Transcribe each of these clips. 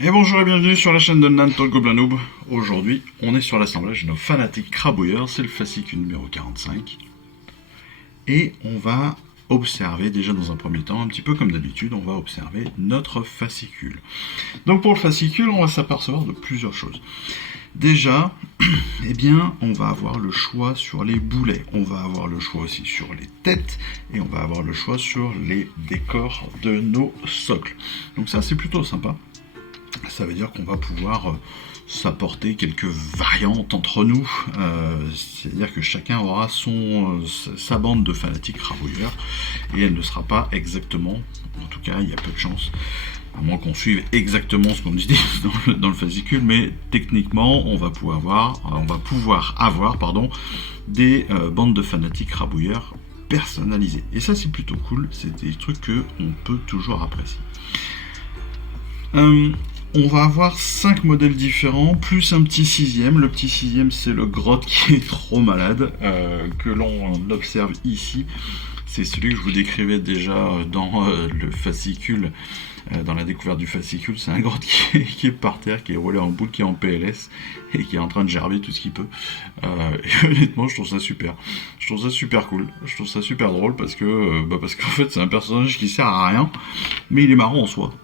Et bonjour et bienvenue sur la chaîne de Nanto Goblin Noob. Aujourd'hui, on est sur l'assemblage de nos fanatiques crabouilleurs, c'est le fascicule numéro 45. Et on va observer déjà dans un premier temps, un petit peu comme d'habitude, on va observer notre fascicule. Donc pour le fascicule, on va s'apercevoir de plusieurs choses. Déjà, eh bien, on va avoir le choix sur les boulets, on va avoir le choix aussi sur les têtes, et on va avoir le choix sur les décors de nos socles. Donc ça, c'est plutôt sympa. Ça veut dire qu'on va pouvoir s'apporter quelques variantes entre nous. C'est-à-dire que chacun aura sa bande de fanatiques rabouilleurs et elle ne sera pas exactement, en tout cas il y a peu de chance, à moins qu'on suive exactement ce qu'on dit dans le fascicule, mais techniquement on va pouvoir avoir des bandes de fanatiques rabouilleurs personnalisées. Et ça c'est plutôt cool, c'est des trucs qu'on peut toujours apprécier. On va avoir 5 modèles différents, plus un petit sixième. Le petit sixième, c'est le grotte qui est trop malade, que l'on observe ici. C'est celui que je vous décrivais déjà dans le fascicule, dans la découverte du fascicule. C'est un grotte qui est par terre, qui est roulé en boule, qui est en PLS, et qui est en train de gerber tout ce qu'il peut. Et honnêtement, je trouve ça super. Je trouve ça super cool. Je trouve ça super drôle, parce qu'en fait, c'est un personnage qui sert à rien, mais il est marrant en soi.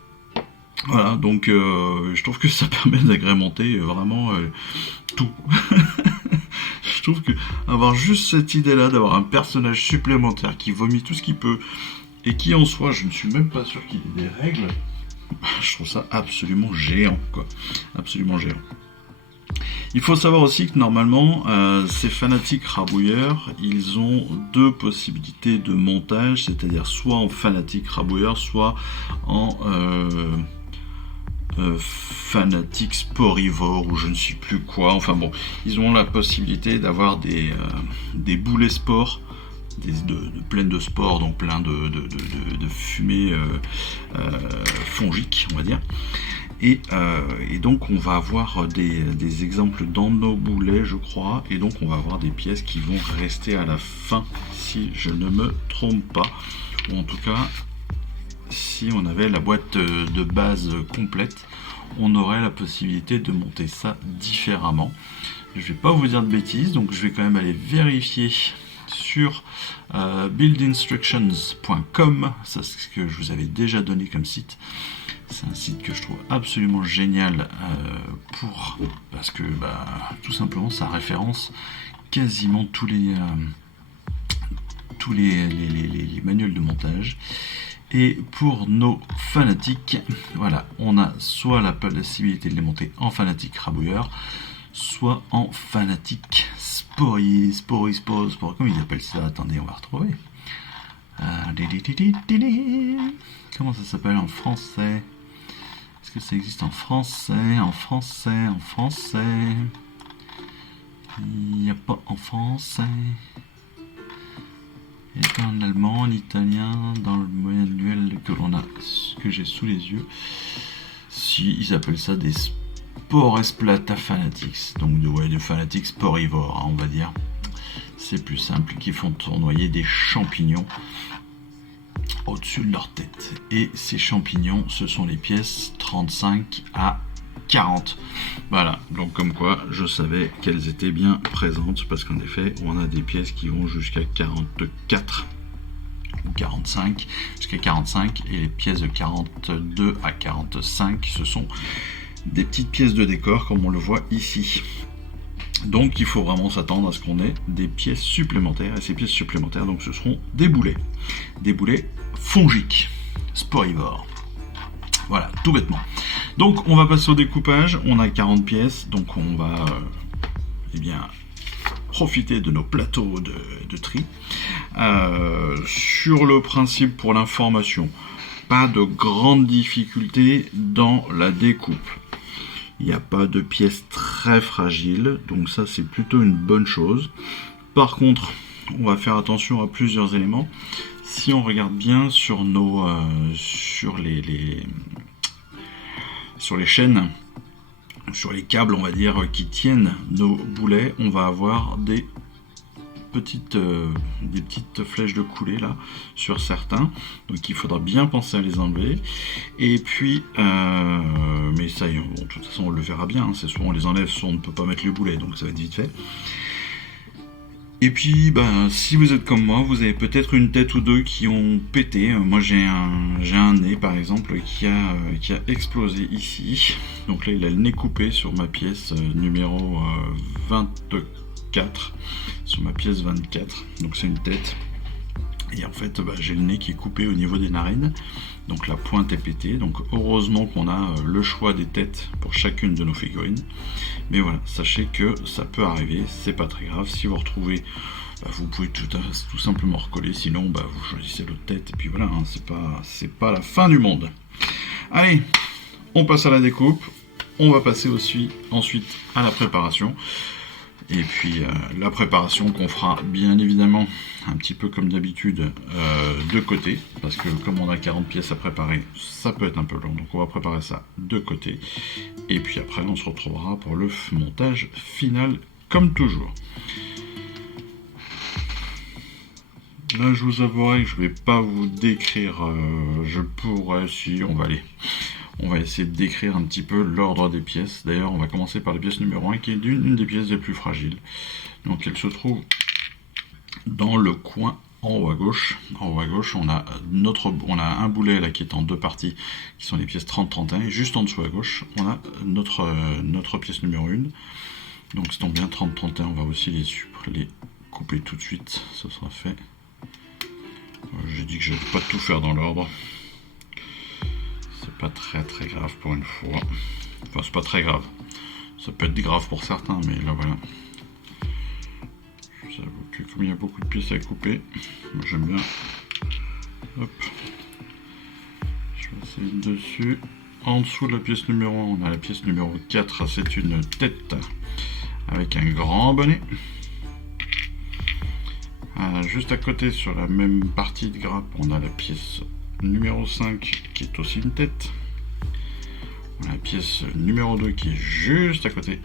Voilà, donc je trouve que ça permet d'agrémenter vraiment tout. Je trouve que avoir juste cette idée-là, d'avoir un personnage supplémentaire qui vomit tout ce qu'il peut, et qui en soi, je ne suis même pas sûr qu'il ait des règles, je trouve ça absolument géant, quoi. Absolument géant. Il faut savoir aussi que normalement, ces fanatiques rabouilleurs, ils ont deux possibilités de montage, c'est-à-dire soit en fanatique rabouilleur, soit en fanatique sporivore ou je ne sais plus quoi. Enfin bon, ils ont la possibilité d'avoir des boulets sport, pleines de sport, donc plein de fumée fongique, on va dire. Et donc on va avoir des exemples dans nos boulets, je crois, et donc on va avoir des pièces qui vont rester à la fin, si je ne me trompe pas, ou en tout cas si on avait la boîte de base complète, on aurait la possibilité de monter ça différemment. Je ne vais pas vous dire de bêtises, donc je vais quand même aller vérifier sur buildinstructions.com, ça c'est ce que je vous avais déjà donné comme site. C'est un site que je trouve absolument génial parce que tout simplement ça référence quasiment tous les manuels de montage. Et pour nos fanatiques, voilà, on a soit la possibilité de les monter en fanatique rabouilleur, soit en fanatique sport, comment ils appellent ça? Attendez, on va retrouver. Comment ça s'appelle en français? Est-ce que ça existe en français? En français. Il n'y a pas en français. Il n'y a pas en allemand, en italien, dans le manuel que j'ai sous les yeux. Si, ils appellent ça des sport esplata fanatics. Donc des fanatics sporivores, hein, on va dire. C'est plus simple, qui font tournoyer des champignons au-dessus de leur tête. Et ces champignons, ce sont les pièces 35 à 40. Voilà, donc comme quoi je savais qu'elles étaient bien présentes, parce qu'en effet on a des pièces qui vont jusqu'à 44 ou 45, jusqu'à 45, et les pièces de 42 à 45 ce sont des petites pièces de décor comme on le voit ici. Donc il faut vraiment s'attendre à ce qu'on ait des pièces supplémentaires, et ces pièces supplémentaires donc ce seront des boulets fongiques, sporivores. Voilà, tout bêtement. Donc on va passer au découpage, on a 40 pièces, donc on va profiter de nos plateaux de tri. Sur le principe, pour l'information, pas de grande difficulté dans la découpe. Il n'y a pas de pièces très fragiles, donc ça c'est plutôt une bonne chose. Par contre, on va faire attention à plusieurs éléments. Si on regarde bien sur les chaînes, sur les câbles, on va dire, qui tiennent nos boulets, on va avoir des des petites flèches de coulée là sur certains, donc il faudra bien penser à les enlever. Et puis mais ça bon, de toute façon on le verra bien, hein. C'est soit on les enlève, soit on ne peut pas mettre les boulets, donc ça va être vite fait. Et puis, si vous êtes comme moi, vous avez peut-être une tête ou deux qui ont pété. Moi, j'ai un nez, par exemple, qui a explosé ici. Donc là, il a le nez coupé sur ma pièce numéro 24. Sur ma pièce 24. Donc c'est une tête. Et en fait, j'ai le nez qui est coupé au niveau des narines. Donc la pointe est pétée. Donc heureusement qu'on a le choix des têtes pour chacune de nos figurines. Mais voilà, sachez que ça peut arriver, c'est pas très grave. Si vous retrouvez, vous pouvez tout simplement recoller. Sinon, vous choisissez l'autre tête. Et puis voilà, hein, c'est pas la fin du monde. Allez, on passe à la découpe. On va passer ensuite à la préparation. Et puis la préparation qu'on fera bien évidemment un petit peu comme d'habitude de côté, parce que comme on a 40 pièces à préparer, ça peut être un peu long, donc on va préparer ça de côté. Et puis après on se retrouvera pour le montage final comme toujours. Là je vous avouerai que je vais pas vous décrire, je pourrais, si on va essayer de décrire un petit peu l'ordre des pièces. D'ailleurs, on va commencer par la pièce numéro 1, qui est une des pièces les plus fragiles. Donc, elle se trouve dans le coin en haut à gauche. En haut à gauche, on a un boulet là qui est en deux parties, qui sont les pièces 30-31. Et juste en dessous à gauche, on a notre pièce numéro 1. Donc, c'est bien 30-31. On va aussi les couper tout de suite. Ce sera fait. J'ai dit que je ne vais pas tout faire dans l'ordre. C'est pas très grave pour une fois. Enfin, c'est pas très grave. Ça peut être grave pour certains, mais là voilà. Je vous avoue que comme il y a beaucoup de pièces à couper, moi j'aime bien. Hop. Je vais essayer dessus. En dessous de la pièce numéro 1, on a la pièce numéro 4. C'est une tête avec un grand bonnet. Juste à côté, sur la même partie de grappe, on a la pièce numéro 5 qui est aussi une tête. On a la pièce numéro 2 qui est juste à côté.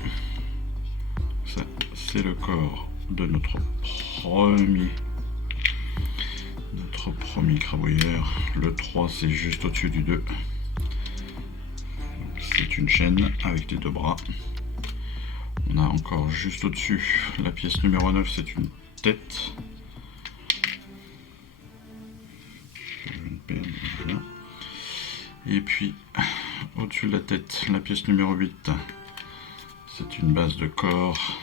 Ça, c'est le corps de notre premier crabouilleur. Le 3, c'est juste au-dessus du 2. C'est une chaîne avec les deux bras. On a encore juste au-dessus la pièce numéro 9, c'est une tête. Voilà. Et puis au-dessus de la tête, la pièce numéro 8, c'est une base de corps.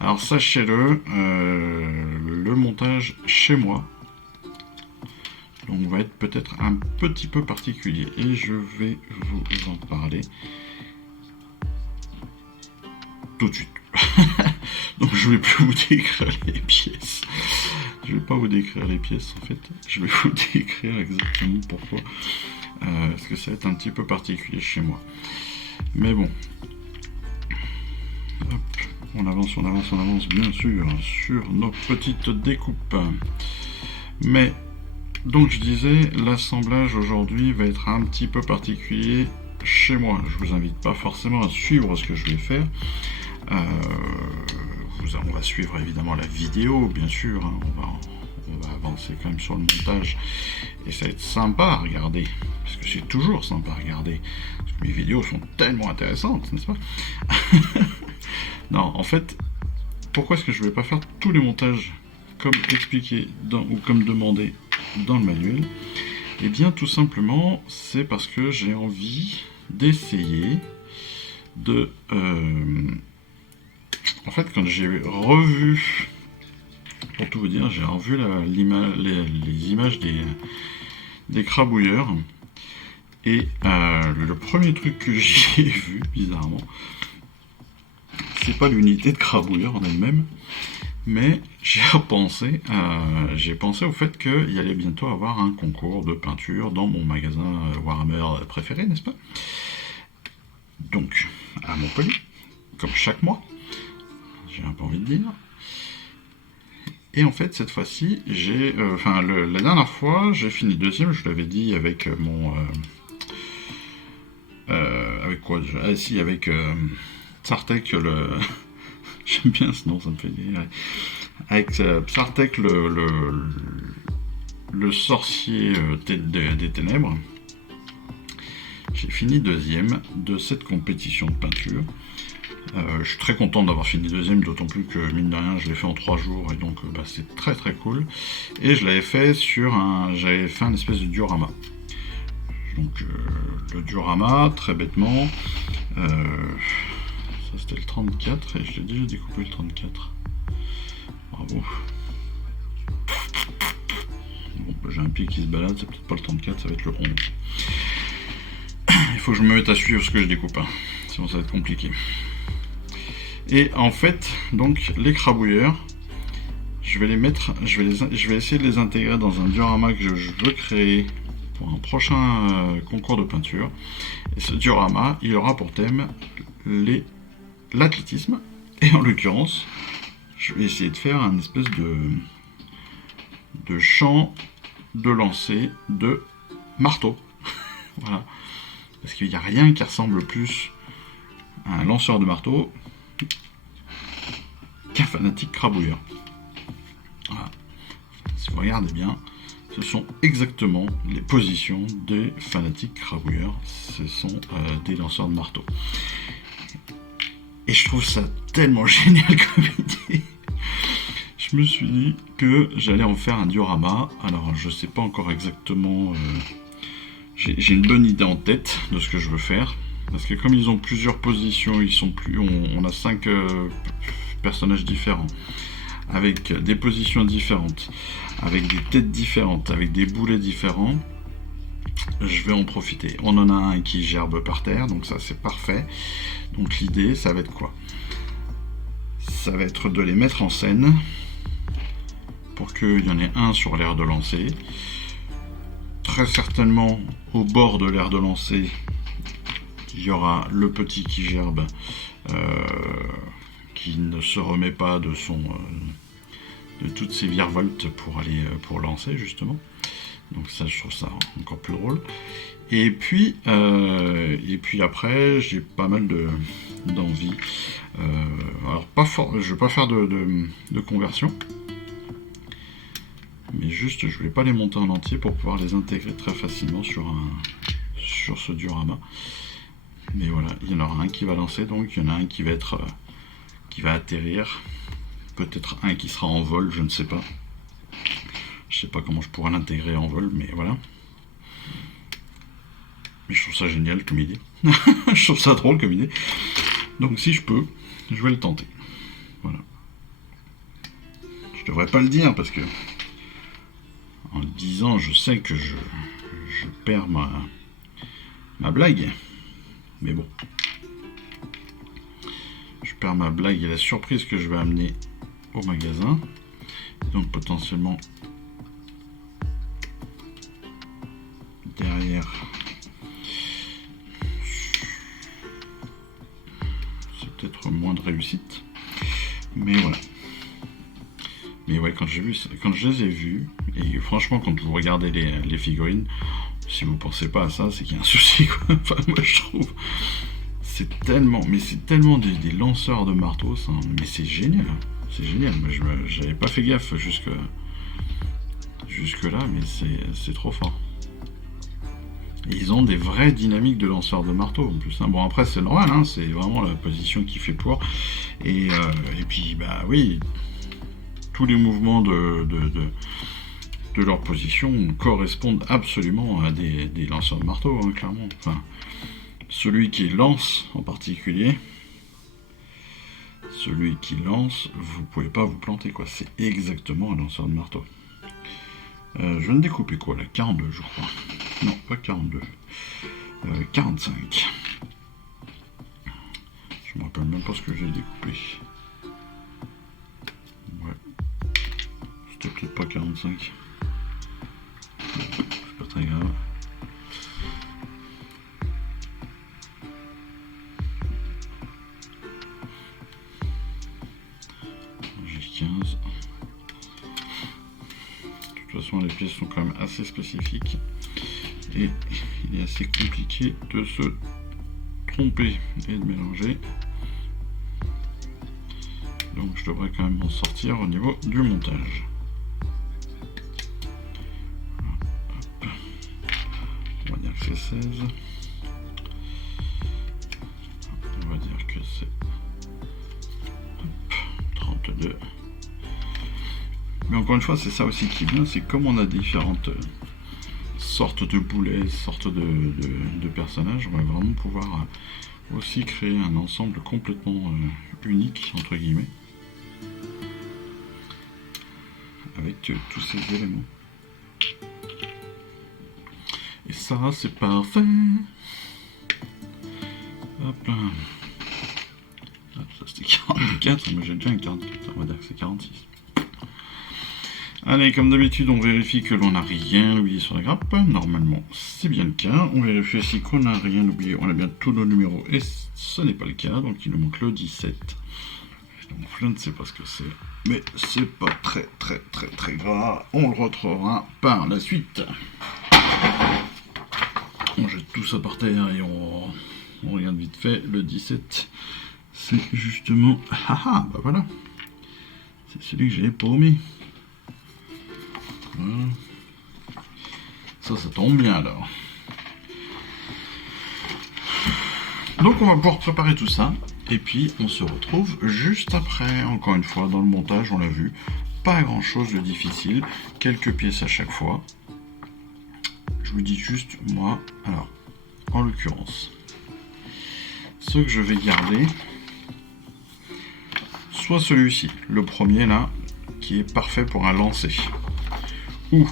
Alors sachez-le, le montage chez moi donc va être peut-être un petit peu particulier et je vais vous en parler tout de suite. Donc je vais plus vous décrire les pièces. Je vais pas vous décrire les pièces en fait. Je vais vous décrire exactement pourquoi. Parce que ça va être un petit peu particulier chez moi. Mais bon. Hop, on avance bien sûr sur nos petites découpes. Mais donc je disais, l'assemblage aujourd'hui va être un petit peu particulier chez moi. Je vous invite pas forcément à suivre ce que je vais faire. On va suivre évidemment la vidéo, bien sûr, hein. On va avancer quand même sur le montage et ça va être sympa à regarder, parce que c'est toujours sympa à regarder, parce que mes vidéos sont tellement intéressantes, n'est-ce pas? Non, en fait, pourquoi est-ce que je ne vais pas faire tous les montages comme expliqué ou comme demandé dans le manuel? Eh bien, tout simplement, c'est parce que j'ai envie d'essayer de... En fait, quand j'ai revu, pour tout vous dire, j'ai revu les images des crabouilleurs. Et le premier truc que j'ai vu, bizarrement, c'est pas l'unité de crabouilleur en elle-même, mais j'ai pensé au fait qu'il allait bientôt avoir un concours de peinture dans mon magasin Warhammer préféré, n'est-ce pas? Donc, à Montpellier, comme chaque mois. J'ai un peu envie de dire. Et en fait, cette fois-ci, la dernière fois, j'ai fini deuxième, je l'avais dit avec mon... avec quoi déjà? Ah si, avec Sartek, j'aime bien ce nom, ça me fait délirer. Avec Psartek, le sorcier des ténèbres. J'ai fini deuxième de cette compétition de peinture. Je suis très content d'avoir fini deuxième, d'autant plus que mine de rien je l'ai fait en 3 jours et donc c'est très très cool. Et je l'avais fait j'avais fait un espèce de diorama. Donc le diorama, très bêtement, ça c'était le 34 et je l'ai déjà découpé le 34. Bravo. Bon, j'ai un pied qui se balade, c'est peut-être pas le 34, ça va être le 11. Il faut que je me mette à suivre ce que je découpe, hein. Sinon ça va être compliqué. Et en fait, donc les crabouilleurs, je vais essayer de les intégrer dans un diorama que je veux créer pour un prochain concours de peinture. Et ce diorama, il aura pour thème l'athlétisme. Et en l'occurrence, je vais essayer de faire un espèce de champ de lancer de marteau. Voilà. Parce qu'il n'y a rien qui ressemble plus à un lanceur de marteau qu'un fanatique crabouilleur. Voilà. Si vous regardez bien, ce sont exactement les positions des fanatiques crabouilleurs. Ce sont des lanceurs de marteau. Et je trouve ça tellement génial comme idée. Je me suis dit que j'allais en faire un diorama. Alors je sais pas encore exactement. J'ai une bonne idée en tête de ce que je veux faire. Parce que comme ils ont plusieurs positions, on a 5 personnages différents, avec des positions différentes, avec des têtes différentes, avec des boulets différents, je vais en profiter. On en a un qui gerbe par terre, donc ça c'est parfait. Donc l'idée, ça va être quoi? Ça va être de les mettre en scène pour qu'il y en ait un sur l'aire de lancer. Très certainement, au bord de l'aire de lancer, il y aura le petit qui gerbe, qui ne se remet pas de toutes ses virevoltes pour lancer justement. Donc ça, je trouve ça encore plus drôle. Et puis après, j'ai pas mal d'envie. Alors je vais pas faire de conversion, mais juste, je vais pas les monter en entier pour pouvoir les intégrer très facilement sur ce diorama. Mais voilà, il y en aura un qui va lancer, donc il y en a un qui va atterrir, peut-être un qui sera en vol, je ne sais pas. Je sais pas comment je pourrais l'intégrer en vol, mais voilà. Mais je trouve ça génial comme idée. Je trouve ça drôle comme idée. Donc si je peux, je vais le tenter. Voilà. Je devrais pas le dire parce que en le disant, je sais que je perds ma blague. Mais bon. Je perds ma blague et la surprise que je vais amener au magasin. Donc potentiellement derrière, c'est peut-être moins de réussite. Mais voilà. Mais ouais, quand je les ai vus, et franchement quand vous regardez les figurines, si vous pensez pas à ça, c'est qu'il y a un souci, quoi. Enfin, moi je trouve, c'est tellement des lanceurs de marteaux, ça, mais c'est génial, c'est génial. Moi j'avais pas fait gaffe jusque là, mais c'est trop fort. Et ils ont des vraies dynamiques de lanceurs de marteau en plus, hein. Bon après c'est normal, hein, c'est vraiment la position qui fait pour. Et puis bah oui, tous les mouvements de leur position correspondent absolument à des lanceurs de marteau, hein, clairement. Enfin, celui qui lance en particulier, vous pouvez pas vous planter, quoi. C'est exactement un lanceur de marteau. Je viens de découper quoi là? 42 je crois. Non, pas 42. 45. Je me rappelle même pas ce que j'ai découpé. Ouais. C'était peut-être pas 45. C'est pas très grave. J'ai 15. De toute façon, les pièces sont quand même assez spécifiques. Et il est assez compliqué de se tromper et de mélanger. Donc je devrais quand même m'en sortir au niveau du montage. Hop. On va dire que c'est 16. On va dire que c'est 32. Mais encore une fois, c'est ça aussi qui est bien, c'est comme on a différentes sortes de boulets, sortes de personnages, on va vraiment pouvoir aussi créer un ensemble complètement unique, entre guillemets, avec tous ces éléments. Et ça, c'est parfait. Hop là. Ça c'était 44, mais j'ai déjà un 44, on va dire que c'est 46. Allez, comme d'habitude, on vérifie que l'on n'a rien oublié sur la grappe. Normalement, c'est bien le cas. On vérifie aussi qu'on n'a rien oublié. On a bien tous nos numéros et ce n'est pas le cas. Donc il nous manque le 17. Donc je ne sais pas ce que c'est. Mais c'est pas très grave. On le retrouvera par la suite. On jette tout ça par terre et on regarde vite fait. Le 17, c'est justement... Ah bah voilà. C'est celui que j'ai paumé. Voilà. Ça tombe bien alors. Donc on va pouvoir préparer tout ça. Et puis on se retrouve juste après. Encore une fois, dans le montage, on l'a vu. Pas grand chose de difficile. Quelques pièces à chaque fois. Je vous dis juste, moi, alors, en l'occurrence, ce que je vais garder, soit celui-ci, le premier là, qui est parfait pour un lancer. Ou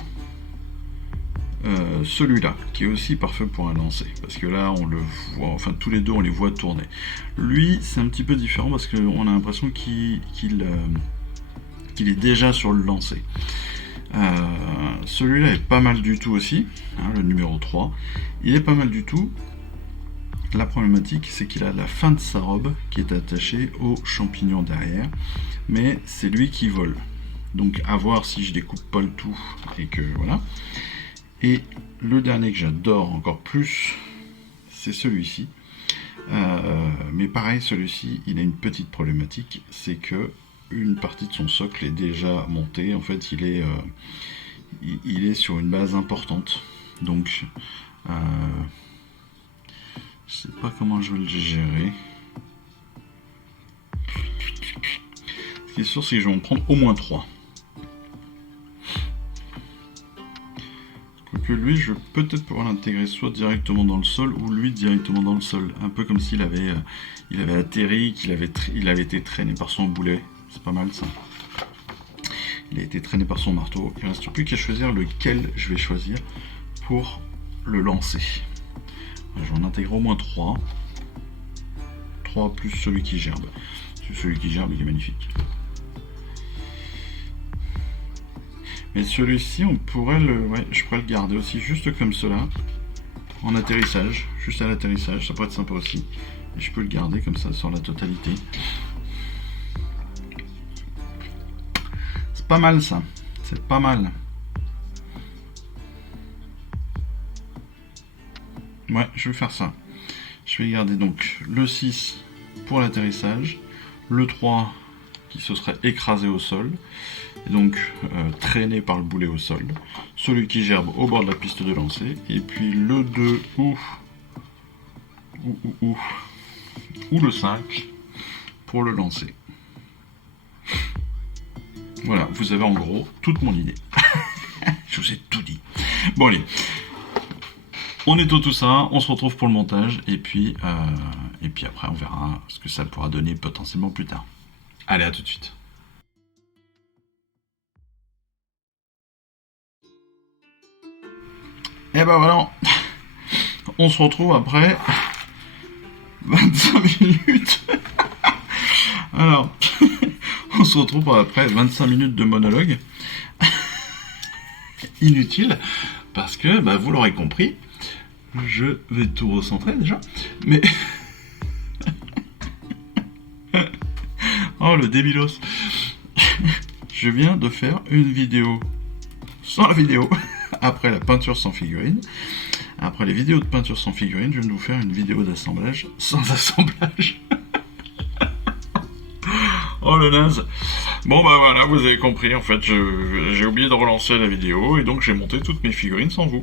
celui-là, qui est aussi parfait pour un lancer, parce que là on le voit, enfin tous les deux on les voit tourner. Lui c'est un petit peu différent parce qu'on a l'impression qu'il est déjà sur le lancer. Celui-là est pas mal du tout aussi, hein, le numéro 3, il est pas mal du tout. La problématique c'est qu'il a la fin de sa robe qui est attachée au champignon derrière, mais c'est lui qui vole. Donc à voir si je découpe pas le tout et que voilà. Et le dernier que j'adore encore plus, c'est celui-ci. Mais pareil, celui-ci, il a une petite problématique, c'est que une partie de son socle est déjà montée. En fait, il est sur une base importante. Donc, je sais pas comment je vais le gérer. Ce qui est sûr, c'est que je vais en prendre au moins 3. Que lui, je vais peut-être pouvoir l'intégrer soit directement dans le sol ou lui directement dans le sol. Un peu comme s'il avait, atterri, qu'il avait été traîné par son boulet. C'est pas mal ça. Il a été traîné par son marteau. Il ne reste plus qu'à choisir lequel je vais choisir pour le lancer. Je vais en intégrer au moins 3. 3 plus celui qui gerbe. Celui qui gerbe, il est magnifique. Mais celui-ci, je pourrais le garder aussi juste comme cela, en atterrissage, juste à l'atterrissage, ça pourrait être sympa aussi. Et je peux le garder comme ça sur la totalité. C'est pas mal ça, c'est pas mal. Ouais, je vais faire ça. Je vais garder donc le 6 pour l'atterrissage, le 3 qui se serait écrasé au sol, et donc traîné par le boulet au sol, celui qui gerbe au bord de la piste de lancer, et puis le 2 ou le 5 pour le lancer. Voilà, vous avez en gros toute mon idée. Je vous ai tout dit. Bon allez, on étend tout ça, on se retrouve pour le montage, et puis après on verra ce que ça pourra donner potentiellement plus tard. Allez, à tout de suite. Et ben voilà, on se retrouve après 25 minutes. Alors, on se retrouve après 25 minutes de monologue. Inutile, parce que, vous l'aurez compris, je vais tout recentrer déjà, mais... Oh, le débilos. Je viens de faire une vidéo sans la vidéo, après la peinture sans figurine. Après les vidéos de peinture sans figurine, je viens de vous faire une vidéo d'assemblage sans assemblage. Oh Oh le naze. Bon bah voilà, vous avez compris, en fait, j'ai oublié de relancer la vidéo, et donc j'ai monté toutes mes figurines sans vous.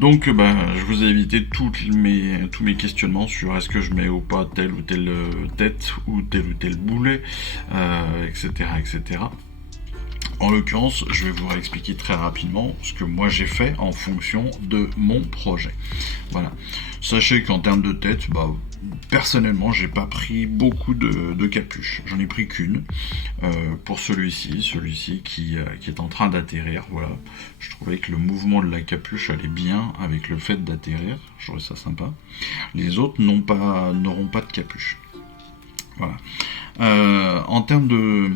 Donc bah, je vous ai évité tous mes questionnements sur est-ce que je mets ou pas telle ou telle tête, ou tel boulet, etc., etc. En l'occurrence, je vais vous réexpliquer très rapidement ce que moi j'ai fait en fonction de mon projet. Voilà. Sachez qu'en termes de tête, bah, personnellement, j'ai pas pris beaucoup de capuches. J'en ai pris qu'une pour celui-ci qui est en train d'atterrir. Voilà. Je trouvais que le mouvement de la capuche allait bien avec le fait d'atterrir. Je trouvais ça sympa. Les autres n'auront pas de capuche. Voilà. En termes de...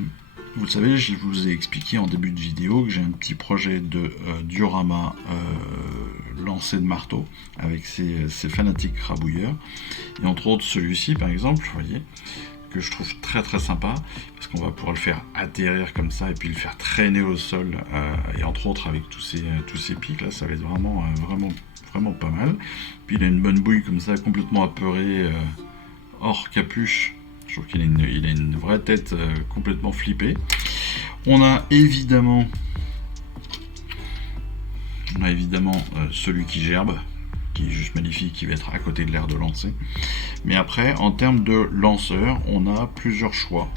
Vous le savez, je vous ai expliqué en début de vidéo que j'ai un petit projet de diorama lancé de marteau avec ces fanatiques rabouilleurs. Et entre autres celui-ci par exemple, vous voyez, que je trouve très très sympa, parce qu'on va pouvoir le faire atterrir comme ça et puis le faire traîner au sol, et entre autres avec tous ces pics là, ça va être vraiment pas mal. Puis il a une bonne bouille comme ça, complètement apeurée, hors capuche. Je trouve qu'il a une vraie tête complètement flippée. On a évidemment celui qui gerbe, qui est juste magnifique, qui va être à côté de l'aire de lancer. Mais après, en termes de lanceur, on a plusieurs choix.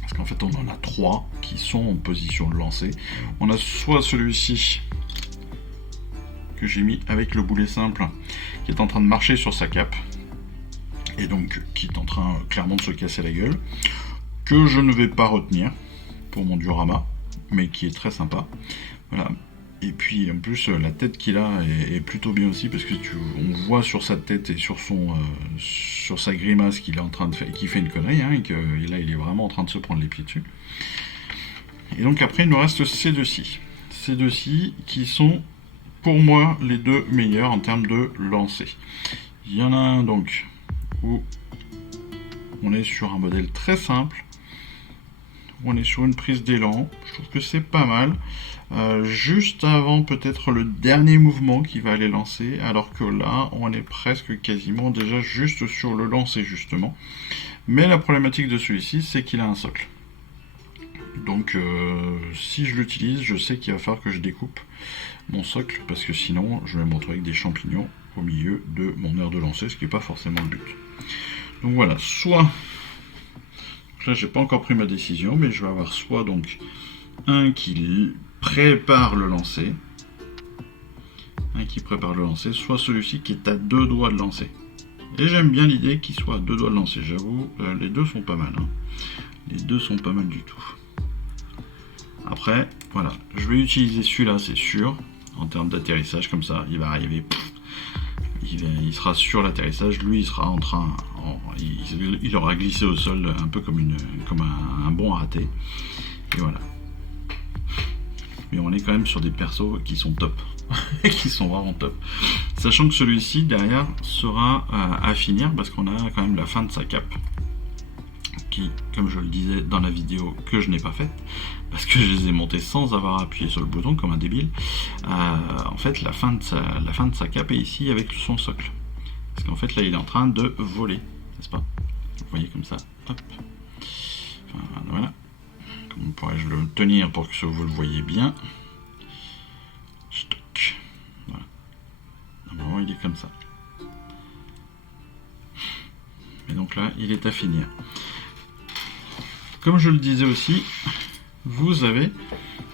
Parce qu'en fait, on en a 3 qui sont en position de lancer. On a soit celui-ci, que j'ai mis avec le boulet simple, qui est en train de marcher sur sa cape, et donc qui est en train clairement de se casser la gueule, que je ne vais pas retenir pour mon diorama, mais qui est très sympa. Voilà. Et puis en plus la tête qu'il a est plutôt bien aussi, parce que on voit sur sa tête et sur sa grimace qu'il est en train de faire, qu'il fait une connerie, et que là il est vraiment en train de se prendre les pieds dessus. Et donc après il nous reste ces deux-ci qui sont pour moi les deux meilleurs en termes de lancer. Il y en a un donc où on est sur un modèle très simple, on est sur une prise d'élan, je trouve que c'est pas mal, juste avant peut-être le dernier mouvement qui va aller lancer, alors que là on est presque quasiment déjà juste sur le lancer justement. Mais la problématique de celui-ci, c'est qu'il a un socle. Donc si je l'utilise, je sais qu'il va falloir que je découpe mon socle, parce que sinon je vais me retrouver avec des champignons au milieu de mon aire de lancer, ce qui n'est pas forcément le but. Donc voilà, soit... Là j'ai pas encore pris ma décision, mais je vais avoir soit donc un qui prépare le lancer, soit celui-ci qui est à 2 doigts de lancer. Et j'aime bien l'idée qu'il soit à 2 doigts de lancer, j'avoue, les deux sont pas mal. Les deux sont pas mal du tout. Après, voilà, je vais utiliser celui-là, c'est sûr, en termes d'atterrissage, comme ça, il va arriver, il sera sur l'atterrissage, lui il sera en train, il aura glissé au sol un peu comme un bon raté, et voilà. Mais on est quand même sur des persos qui sont top, qui sont vraiment top. Sachant que celui-ci derrière sera à finir, parce qu'on a quand même la fin de sa cape, qui, comme je le disais dans la vidéo que je n'ai pas faite, parce que je les ai montés sans avoir appuyé sur le bouton comme un débile, en fait la fin de sa cape est ici avec son socle. Parce qu'en fait là il est en train de voler, n'est-ce pas? Vous voyez comme ça, hop. Enfin, voilà. Comment pourrais-je le tenir pour que vous le voyez bien? Stock. Voilà. Normalement il est comme ça. Et donc là il est à finir. Comme je le disais aussi, vous avez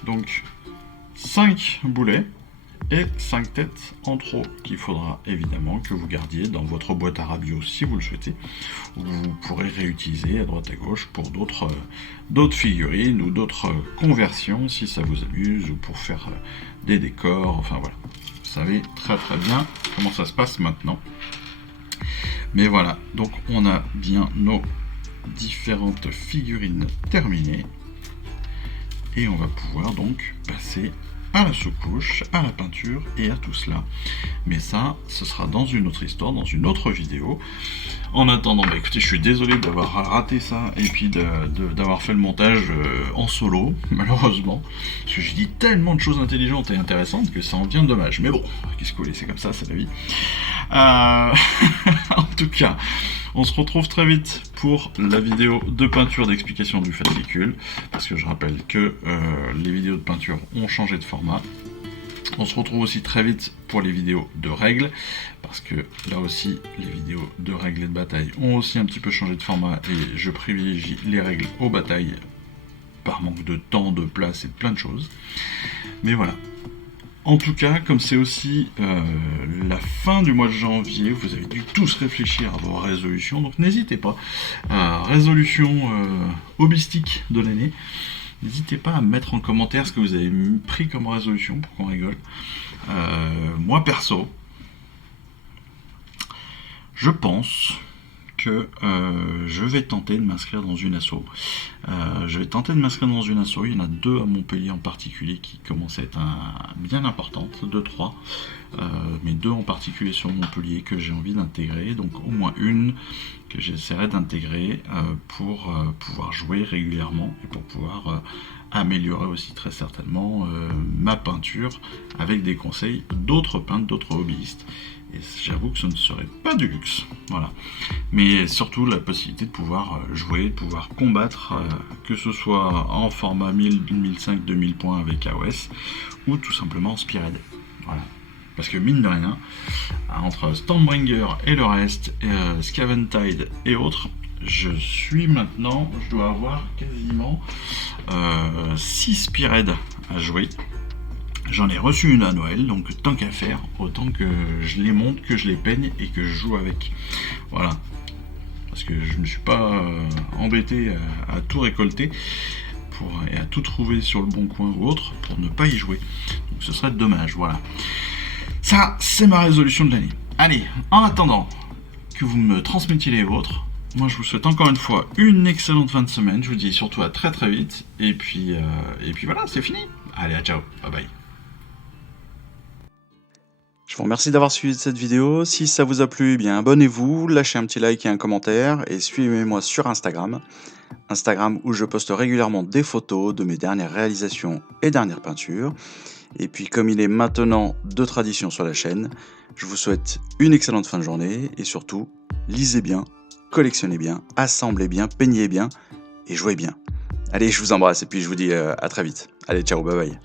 donc 5 boulets et 5 têtes en trop qu'il faudra évidemment que vous gardiez dans votre boîte à rabiot si vous le souhaitez, ou vous pourrez réutiliser à droite à gauche pour d'autres figurines ou d'autres conversions si ça vous amuse, ou pour faire des décors, enfin voilà. Vous savez très très bien comment ça se passe maintenant. Mais voilà, donc on a bien nos différentes figurines terminées, et on va pouvoir donc passer à la sous-couche, à la peinture et à tout cela. Mais ça, ce sera dans une autre histoire, dans une autre vidéo. En attendant, bah écoutez, je suis désolé d'avoir raté ça, et puis d'avoir fait le montage en solo, malheureusement, parce que j'ai dit tellement de choses intelligentes et intéressantes que ça en devient dommage. Mais bon, qu'est-ce que vous voulez, c'est comme ça, c'est la vie. En tout cas, on se retrouve très vite pour la vidéo de peinture d'explication du fascicule, parce que je rappelle que les vidéos de peinture ont changé de format. On se retrouve aussi très vite pour les vidéos de règles, parce que là aussi les vidéos de règles et de bataille ont aussi un petit peu changé de format et je privilégie les règles aux batailles par manque de temps, de place et de plein de choses. Mais voilà. En tout cas, comme c'est aussi la fin du mois de janvier, vous avez dû tous réfléchir à vos résolutions, donc n'hésitez pas. Résolution hobbyistique de l'année. N'hésitez pas à mettre en commentaire ce que vous avez pris comme résolution pour qu'on rigole. Moi perso, je pense que je vais tenter de m'inscrire dans une asso. Il y en a 2 à Montpellier en particulier qui commencent à être bien importantes, 2-3. Mais 2 en particulier sur Montpellier que j'ai envie d'intégrer, donc au moins une que j'essaierai d'intégrer pour pouvoir jouer régulièrement et pour pouvoir améliorer aussi très certainement ma peinture avec des conseils d'autres peintres, d'autres hobbyistes. Et j'avoue que ce ne serait pas du luxe, voilà. Mais surtout la possibilité de pouvoir jouer, de pouvoir combattre, que ce soit en format 1000, 1005, 2000 points avec AOS, ou tout simplement en Spearhead, voilà. Parce que mine de rien, entre Stormbringer et le reste, Scaventide et autres, je dois avoir quasiment 6 Spearhead à jouer. J'en ai reçu une à Noël, donc tant qu'à faire, autant que je les monte, que je les peigne et que je joue avec. Voilà. Parce que je ne me suis pas embêté à tout récolter et à tout trouver sur le bon coin ou autre pour ne pas y jouer. Donc ce serait dommage, voilà. Ça, c'est ma résolution de l'année. Allez, en attendant que vous me transmettiez les vôtres, moi je vous souhaite encore une fois une excellente fin de semaine. Je vous dis surtout à très très vite. Et puis voilà, c'est fini. Allez, à ciao, bye bye. Je vous remercie d'avoir suivi cette vidéo. Si ça vous a plu, eh bien abonnez-vous, lâchez un petit like et un commentaire et suivez-moi sur Instagram. Instagram où je poste régulièrement des photos de mes dernières réalisations et dernières peintures. Et puis comme il est maintenant de tradition sur la chaîne, je vous souhaite une excellente fin de journée et surtout, lisez bien, collectionnez bien, assemblez bien, peignez bien et jouez bien. Allez, je vous embrasse et puis je vous dis à très vite. Allez, ciao, bye bye.